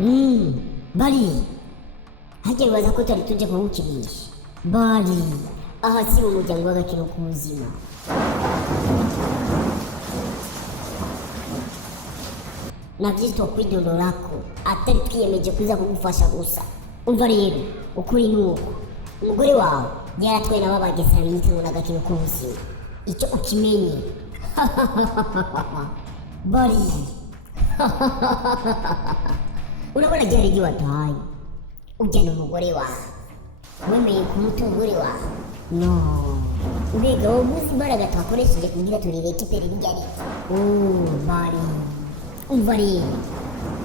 Bali hajya bibaza ko turi tuje kuwukinisha. Bali aha si umuryango w'agakino k'ubuzima. Navyitwa kwidondorako atari twiyemeje kuza kugufasha gusa. Umva rero ukuri nuko umugore wawe yaratwaye nabo bagesera biyitanga n'agakino k'ubuzima. Icyo ukimenye. Bali urabona ryari igihe wataye ujyana umugore wawe wemeye kumuta umugore wawe. No mbega wowe uzi imbaraga twakoresheje kugira turireke ipera ryari. Bali umva rero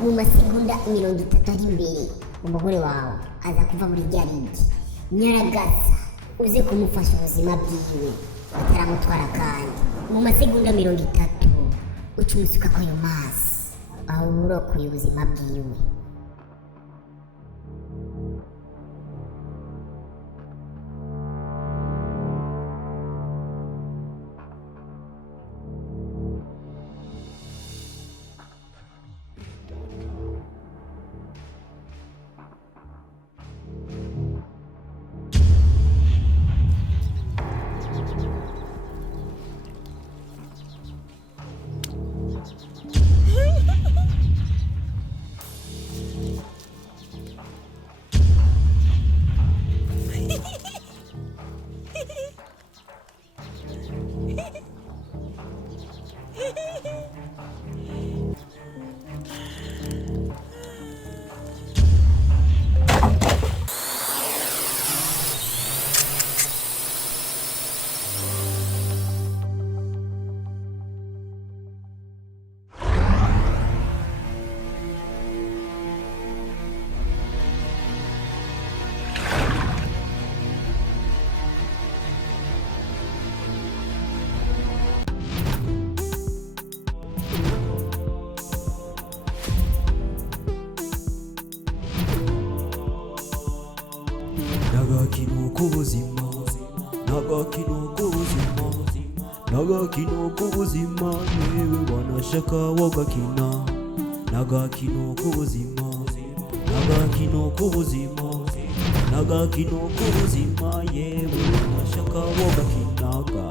mu masegonda 30 ari imbere umugore wawe aza kuva muri ryarigi. Nyaragasa uze kumufasha ubuzima bwiwe ataramutwara kandi mu masegonda 30 ucumusuka ko ayo mazi aho urokoye ubuzima bwiwe. Nagakino k'ubuzima, nagakino k'ubuzima, nagakino k'ubuzima, yewe wanashaka wagakina. Nagakino k'ubuzima, nagakino k'ubuzima, nagakino k'ubuzima, yewe wanashaka wagakinaga.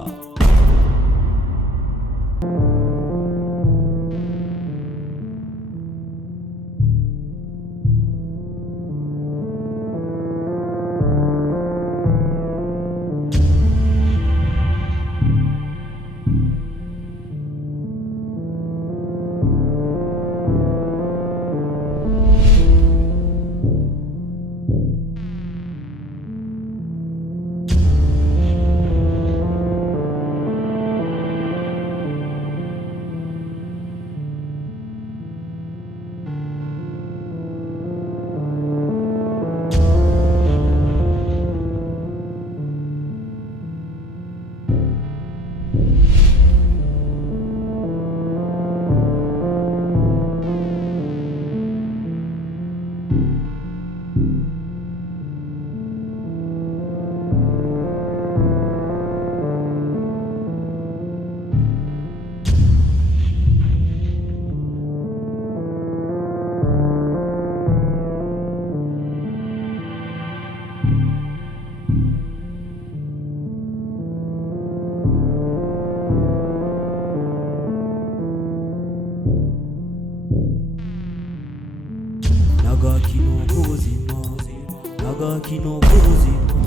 Nagakino k'ubuzima, nagakino k'ubuzima.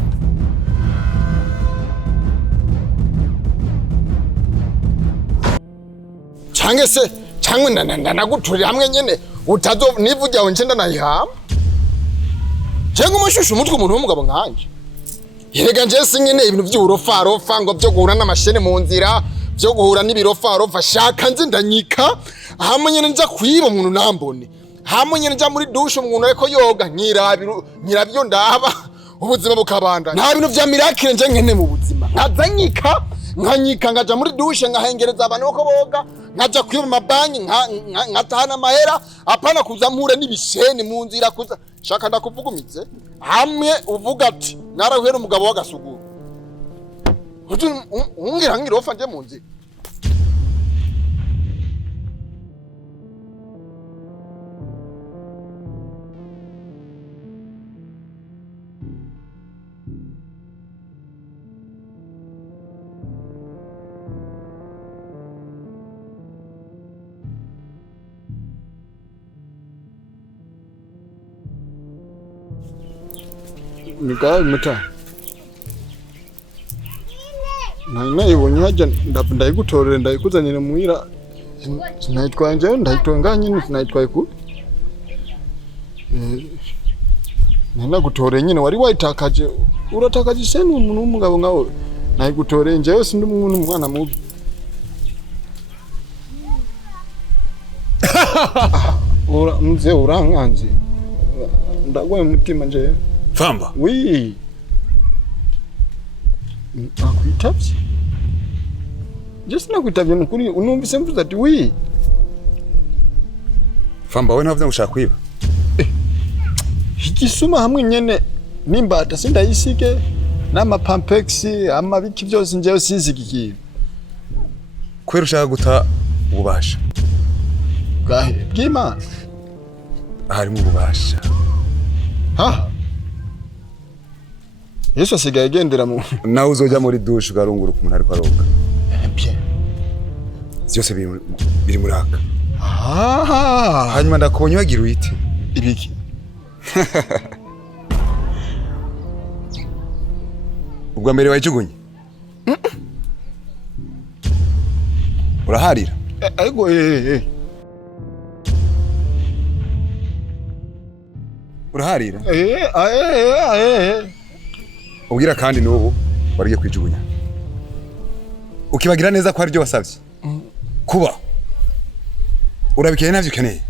Canke se canke naguturira hamwe nyene utazo nivugira ngo ncenda nayihama. Cenga umushushu umutwe umuntu w'umugabo nkanje. Yerega nje sinyene ibintu vy'uburofarofa ngo vyo guhura n'amashene mu nzira, vyo guhura n'ibirofarofa shaka nze ndanyika hamwe nyene nja kwiba umuntu nambone. Hamwe nyene nja muri douche umuntu ariko yoga nyirabyo ndaba ubuzima bukabanda. Nta bintu vya miracle nje nkene mu buzima. Nkazanyika nkanyika ngaja muri douche ngahengereza abantu uko boga nkaja kwiba amabanki nkatahana amahera apana kuza mpura n'ibisheni mu nzira kuza shaka ndakuvugumize hamwe uvuga ati narahuhera umugabo w'agasuguru ungira ngirofa nje mu nzira. Nika muta. Nayibonye hajya ndayigutorera ndayikuzanira muhira. Sinayitwaye nje ndayitwaye nyine sinayitwaye ku. Nanagutoreye nyine wari wayitakaje uratakaje sene umuntu w'umugabo ngawe. Nayigutoreye nje sindi umuntu umwana mubi. Mzee uranganze. Ndagwa umutima nje. Famba. Oui. Akwitabye. Just nakwitabye nukuri unumvise mvuze ati oui. Famba we ntavuze ngo ushaka kwiba. Igisuma hamwe nyene nimbata sindayisige n'amapampex amabiki byose njewe sizigikiye. Kwera ushaka guta ububasha. Gahe bw'Imana. Harimo ububasha. Ha? Yesu asigaye agendera mu Nawe uzoja muri douche ugarunguruka umuntu ariko aroga. Bien. Byose biri muri aka. Ah. Hanyuma ndakubonye wagira uyite. Ibiki. Ubwa mbere wayijugunye. Uraharira. Ariko Uraharira. Ubwira kandi n'ubu wariye kwijugunya. Ukibagira neza ko ari byo wasabye. Kuba. Urabikeneye navyo ukeneye.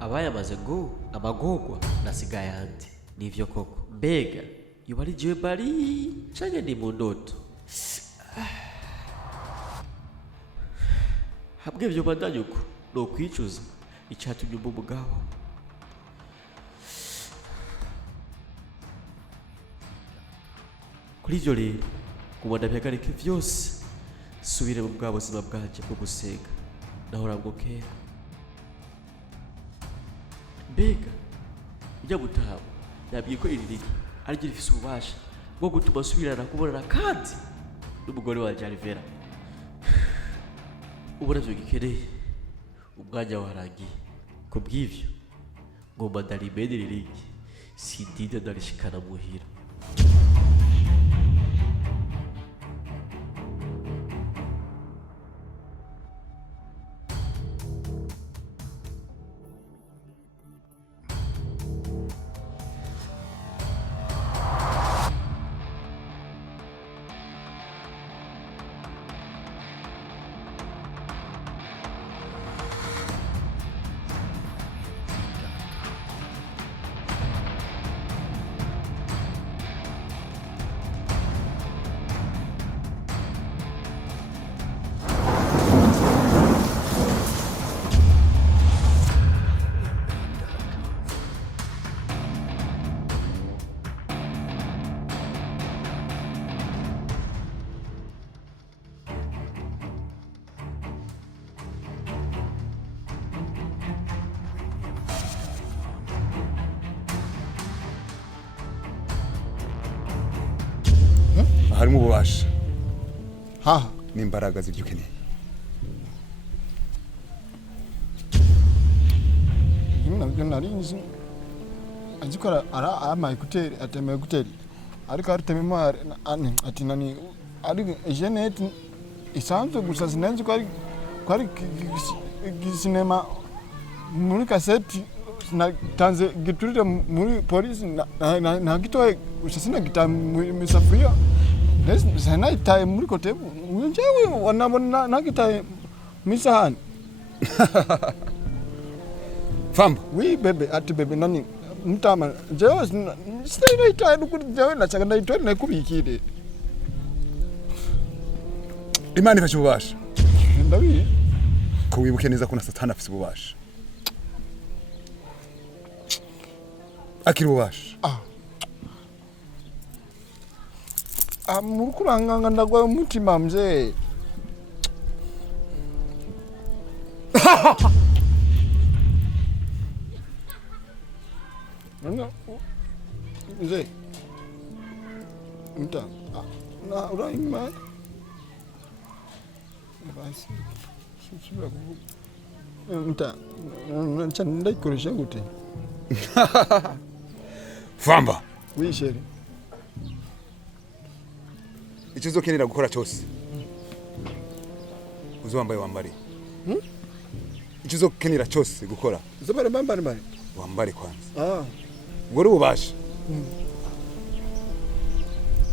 Abayamaze go amagogwa nasigaye handi nivyo koko mbega yuba ari jewe bari canke ni mu ndoto habwe byo bandanye uko no kwicuza icyatumye umugabo kuri ivyo rero kubona byagarika vyose subire mu bwabo buzima bwanje bwo gusenga nahora ngo kera mbega ujya gutaha yabwiye ko iririki ariko rifise ububasha bwo gutuma asubirana kubonana kandi n'umugore wa Jarivera ubona vyo gikeneye umwanya warangiye ku bw'ivyo ngomba ndarimene iririki sindinde ndarishikana muhira harimo ububasha ha n'imbaraga z'ibyo ukeneye. narinzi azikora ara ama ekuteri atema ekuteri ariko arutema ati nani ari Jeanette isanzwe gusa sinenzi ko ari sinema muri kaseti natanze giturire muri polisi na gitoye gusa sinagita mu safuriya sana itaye muri kote njyewe wanabona nagitaye mu sahani. Famba. Oui bebe ati bebe nani mtama jewe sina itaye dukuri jewe nachaka ndaitore nakubikire. Imana ifashe ububasha. Ndabiye. Ko wibuke neza ko na Satani afise ububasha. Akiri ububasha. Murukuranganga ndagwa umutima mzee. Nana mzee. Mta. Na uraima. Basi. Sibira kuvuga. Mta. Ncha ndayikoresha gute? Famba. Oui chérie. Icyo uzokenera gukora cyose uzambaye wambare. Icyo uzokenera cyose gukora Zobare mbambare. Wambare kwanza. Ngori ubasha.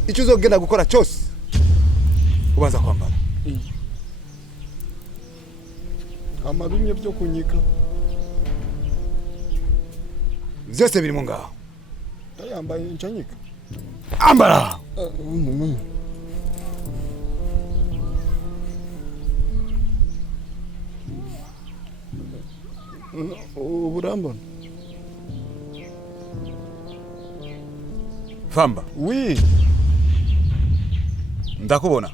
Icyo uzogenda gukora cyose ubanza kwambara. Amabinye byo kunyika. Byose biri mu ngaho. Yambaye ncanyika. Ambara. Uburambona. Famba. Oui. Ndakubona.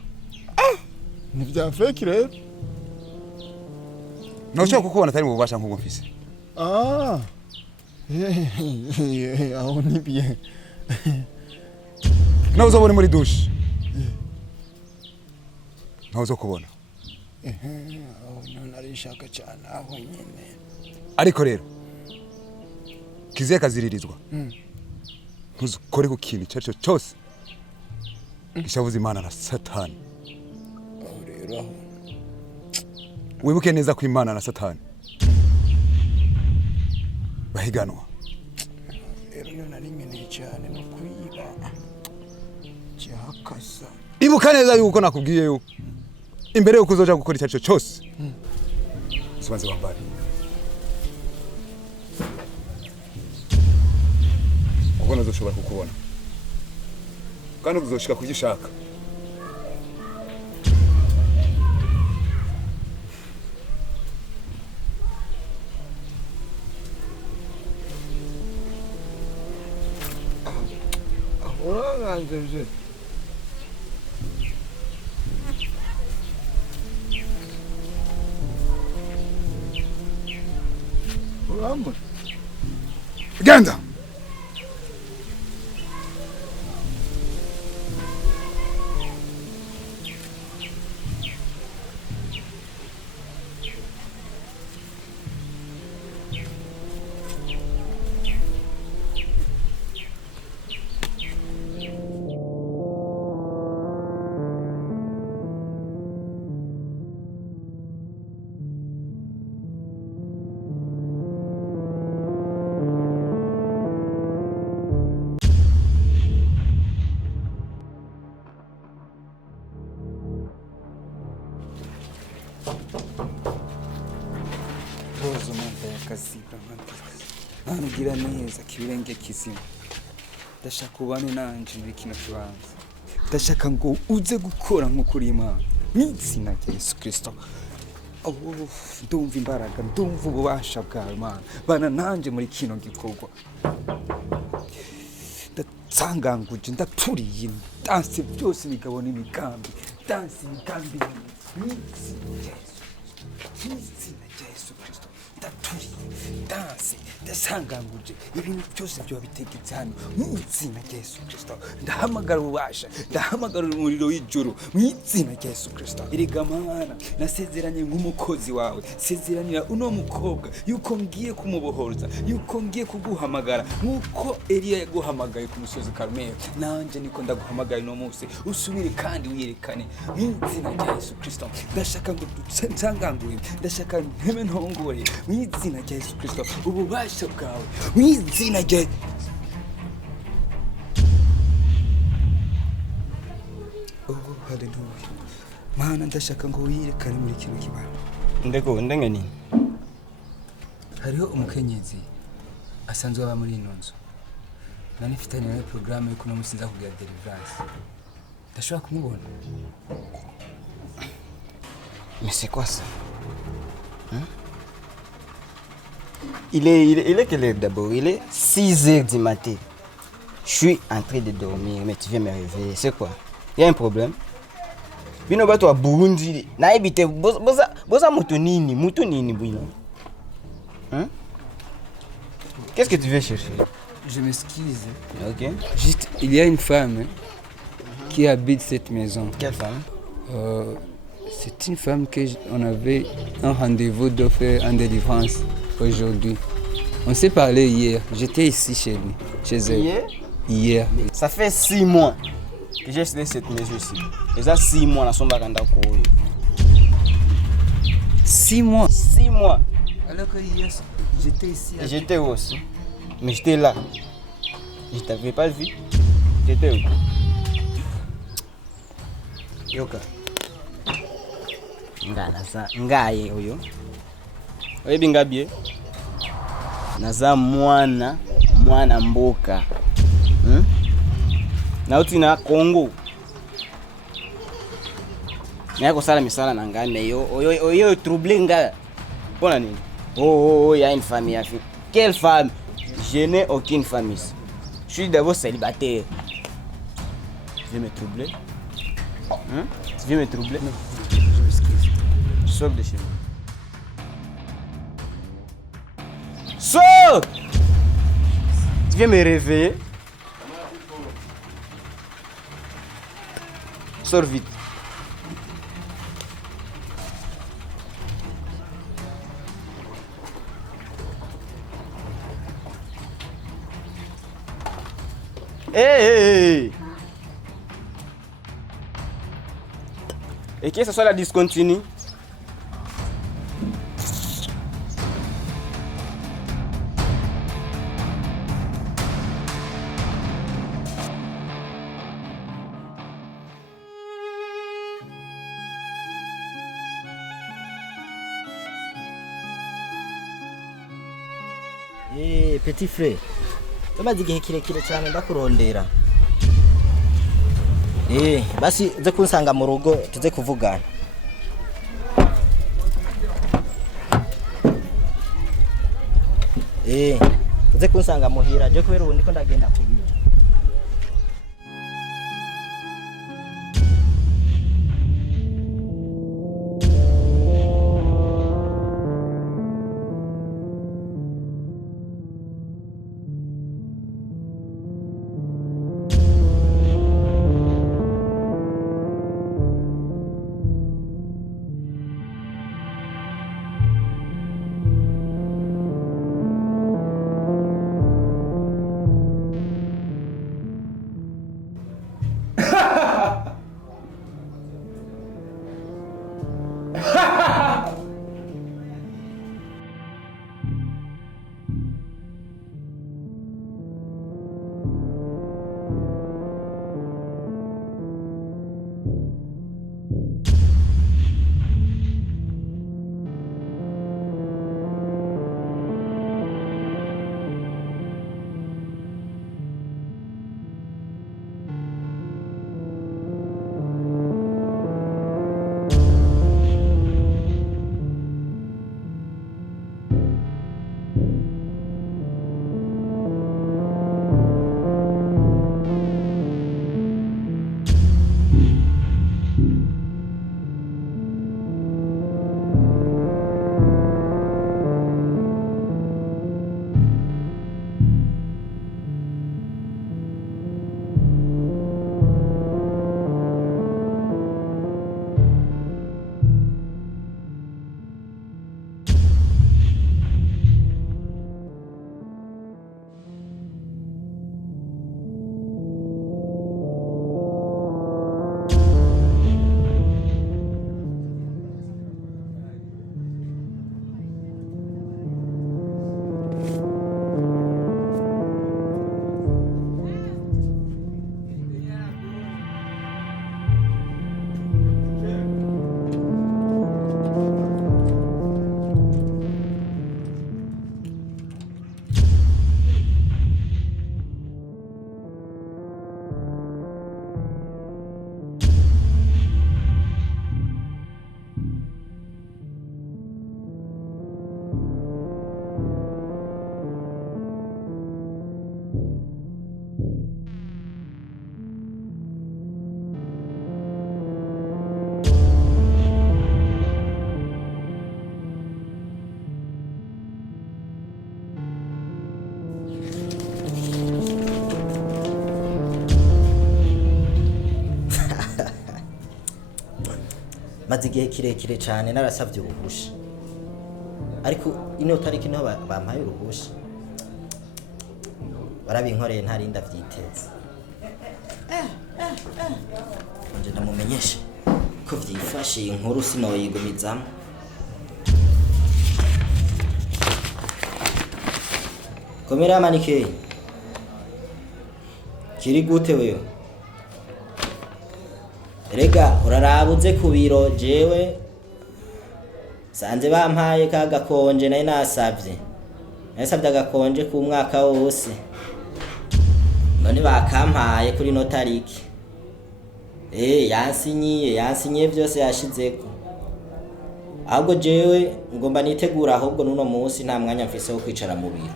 Ni bya fake rero. Ntushaka kukubona atari mu bubasha nk'ubwo mfise. Aho ni bien. Nawe uzobona muri douche. Nawe uzokubona. Aho narishaka cyane aho nyine. Ariko rero kiziye kaziririzwa. Ntuzukore ku kintu cyacu cyose gishavuza Imana na Satani. Aho rero Wibuke neza ko Imana na Satani bahiganwa. rero nari nkeneye cyane no kuyiba. Cyakasa. Ibuka neza yuko nakubwiye yo imbere yuko uzoja gukora icyacu cyose. Ubanze wambare. Kubona uzoshobora kukubona. Kandi uzoshika kugishaka. Orange. Urambona. Genda. Rozo manda yakazibra manda ntugira neza kibirenge kizima ndashaka ubane nanje muri kino kibanza ndashaka ngo uze gukora nk'ukuri Imana n'izina rya Yesu Kristo. Ndumva imbaraga ndumva ububasha bwawe Mana bana nanje muri kino gikorwa ndatsanganguje ndaturiye danse byose bigabona imigambi danse imigambi n'izina rya Yesu Kristo ndaturiye danse ndasanganguje ibintu byose byo bitegetse hano mu izina rya Yesu Kristo. Ndahamagara ububasha, ndahamagara umuriro w'ijuru mu izina rya Yesu Kristo. Erega Mana, nasezeranye nk'umukozi wawe, sezeranira uno mukobwa yuko ngiye kumubohoza, yuko ngiye kuguhamagara nk'uko Eliya yaguhamagaye ku musozi Karumeli. Nanje niko ndaguhamagaye no munsi, usubire kandi wiyerekane mu izina rya Yesu Kristo. Ndashaka ngo dutsangangure, ndashaka nteme ntongore mu izina rya Yesu Kristo. Ububasha bwawe mu izina rya haleluya. Mana, ndashaka ngo wiyerekane muri kino kibano. Ndeko ndenge nini? Hariho umukenyezi asanzwe aba muri ino nzu, nani mfitanye nawe porogaramu yuko uno munsi nza kugira deliverance. Ndashobora kumubona? Mais c'est quoi ça? Hein? Il est quelle heure d'abord? Il est 6h du matin. Je suis en train de dormir, mais tu viens me réveiller. C'est quoi? Il y a un problème? Bino bato wa Burundi. Na ebite boza mutu nini bino. Hein? Qu'est-ce que tu veux chercher? Je m'excuse. OK. Juste, il y a une femme qui habite cette maison. Quelle femme? C'est une femme qu'on avait un rendez-vous de faire en délivrance aujourd'hui. On s'est parlé hier. J'étais ici chez lui, chez elle. Hier? Hier. Ça fait 6 mois que j'ai acheté cette maison ici. Et ça 6 mois na somba kanda ko. 6 mois. 6 mois. Alors que hier, j'étais ici. J'étais aussi. Mais j'étais là. Je t'avais pas vu. J'étais où? Yoka. Ngaye oyo. Oyebi ngabie. Naza mwana mboka. Nauti na Congo. Nako sala misala na ngane yo. Oyo troublé nga. Pona nini? Oh, il y a une famille à faire. Quelle femme? Je n'ai aucune famille. Je suis d'abord célibataire. Tu veux me troubler? Hein? Tu veux me troubler? Non, je m'excuse. Sors de chez moi. Sors! Tu viens me réveiller? Sors vite. Hey! Et que ce soit la discontinue. Petit frère, tumaze igihe kirekire cyane ndakurondera. Basi uze kunsanga mu rugo tuze kuvugana. Uze kunsanga muhira je kubera ubundi ko ndagenda kubira. maze igihe kirekire cyane narasabye uruhusha ariko ino tariki niho bampaye uruhusha barabinkoreye ntarinda vyiteze nje ndamumenyesha ko vyifashe inkuru sinoyigumizamo komera manike kiri gute wewe Rega urarabuze ku biro jewe sanze bampaye ka gakonje nayo nasavye agakonje ku mwaka wose none bakampaye kuri no tariki yansinyiye byose yashizeko ahubwo jewe ngomba nitegura ahubwo nuno munsi nta mwanya mfise wo kwicara mu biro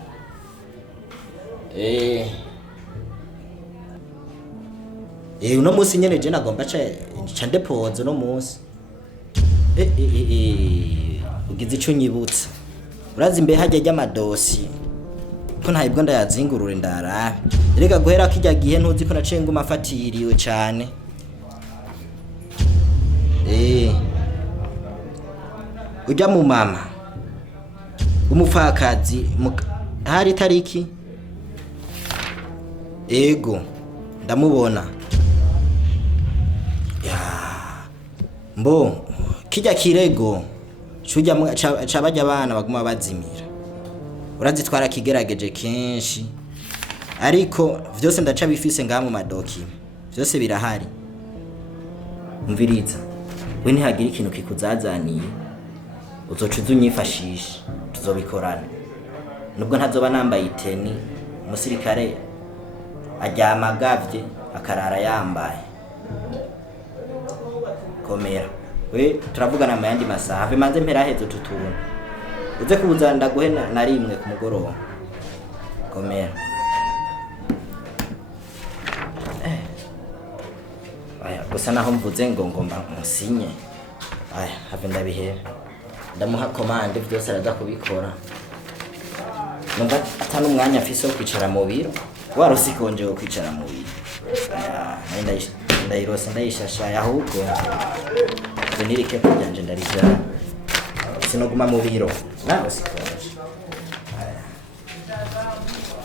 uno munsi nyene je nagomba ca ndepoza uno munsi ugize ico nyibutsa urazi imbe hajya ry'amadosi ko ntayibwo ndayazingurure ndarabe reka guhera kijya gihe ntuzi ko naciye nguma afatiriwe cane ujya mu mama umupfakazi hari tariki ego ndamubona mbo kijya kirego cujya cabajya abana baguma bazimira urazitwara kigerageje kenshi ariko vyose ndaca bifise ngaha mu madoki vyose birahari umviriza we ntihagira ikintu kikuzazaniye uzoca unyifashisha tuzobikorana nubwo ntazoba nambaye iteni umusirikare aryama agavye akarara yambaye komera we turavugana mu yandi masaha have manze mpera hezo tutubona uze kubuza ndaguhe na rimwe ku mugoroba komera aya gusa naho mvuze ngo ngomba musinye aya have ndabihera ndamuha komande byose araza kubikora numva atanu umwanya afise wo kwicara mu biro warusikonje wo kwicara mu biro ndayirose ndayishashaya ahubwo nirike kujyanje ndarijana sinoguma mu biro nawe sikonje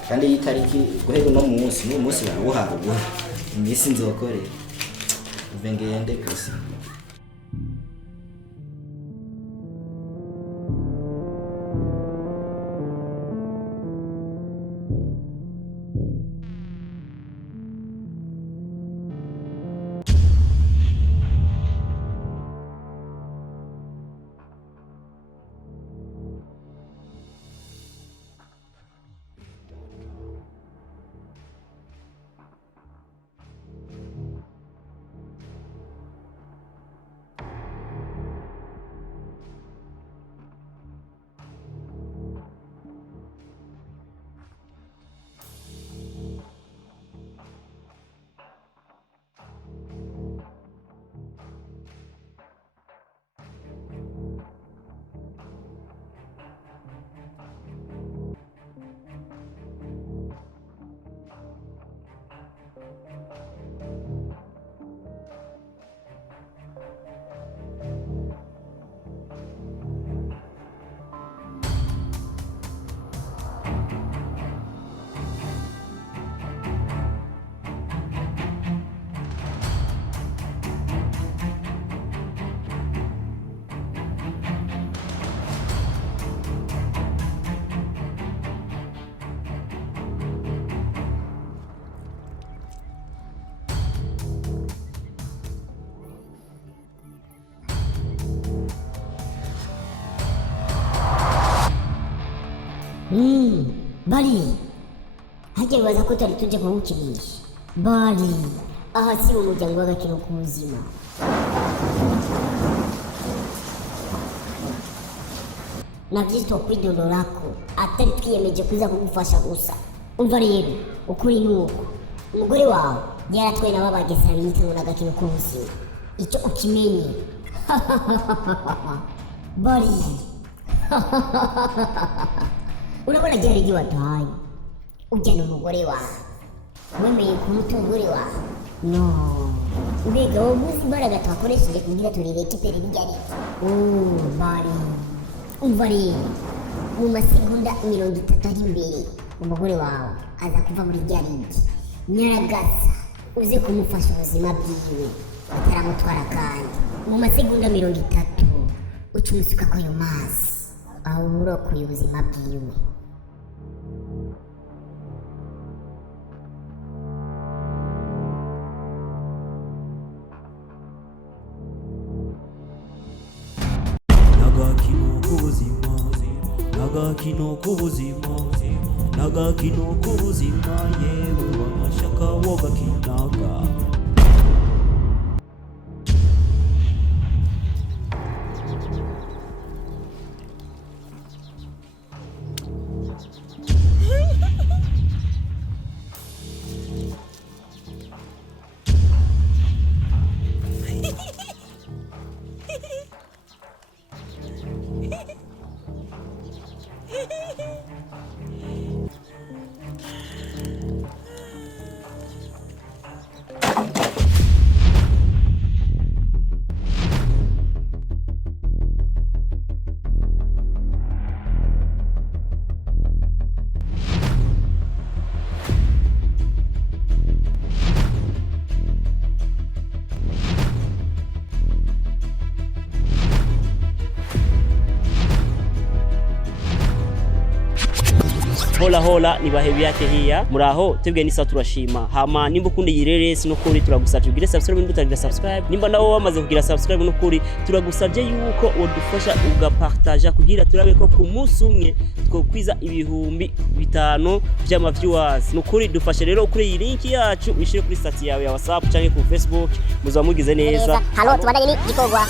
kandi iyi tariki guhera uno munsi waruhawe imisi nzokorera uve ngende gusa bari hajya bibaza ko tutari tujya kuwukinisha bari aha si mu muryango w'agakino k'ubuzima. Navyo twokwidondorako atari twiyemeje kuza kugufasha gusa. Umva rero ukuri nuko umugore wawe yaratwaye na babagesa yitano n'agakino k'ubuzima. Icyo ukimenye bari urabona ryari ryo wataye ujyana umugore wawe wemeye kumuta umugore wawe no mbega wowe uzi imbaraga twakoresheje kugira turireke iperi ryari bari umva rero mu masegonda 30 ari imbere umugore wawe aza kuva muri ryari nyaragasa uze kumufasha ubuzima bwiwe ataramutwara kandi mu masegonda 30 uca umusuka ko ayo mazi aho urokoye ubuzima bwiwe. Nagakino k'ubuzima, nagakino k'ubuzima, nagakino k'ubuzima, yewe wamashaka wogakinaga. Hola hola ni bahebi yake hiya muraho tebwe nisa turashima hama nimba ukunda Iyireresi no kuri turagusavye ugire subscribe nimba utagira subscribe nimba nawo wamaze kugira subscribe no kuri turagusavye yuko wodufasha ugapartager kugira turabe ko ku munsi umwe twokwiza ibihumbi 5 vy'ama viewers no kuri dufashe rero kuri iyi link yacu wishire kuri status yawe ya WhatsApp canke ku Facebook muzamugize neza. Halo tubandanye ni gikorwa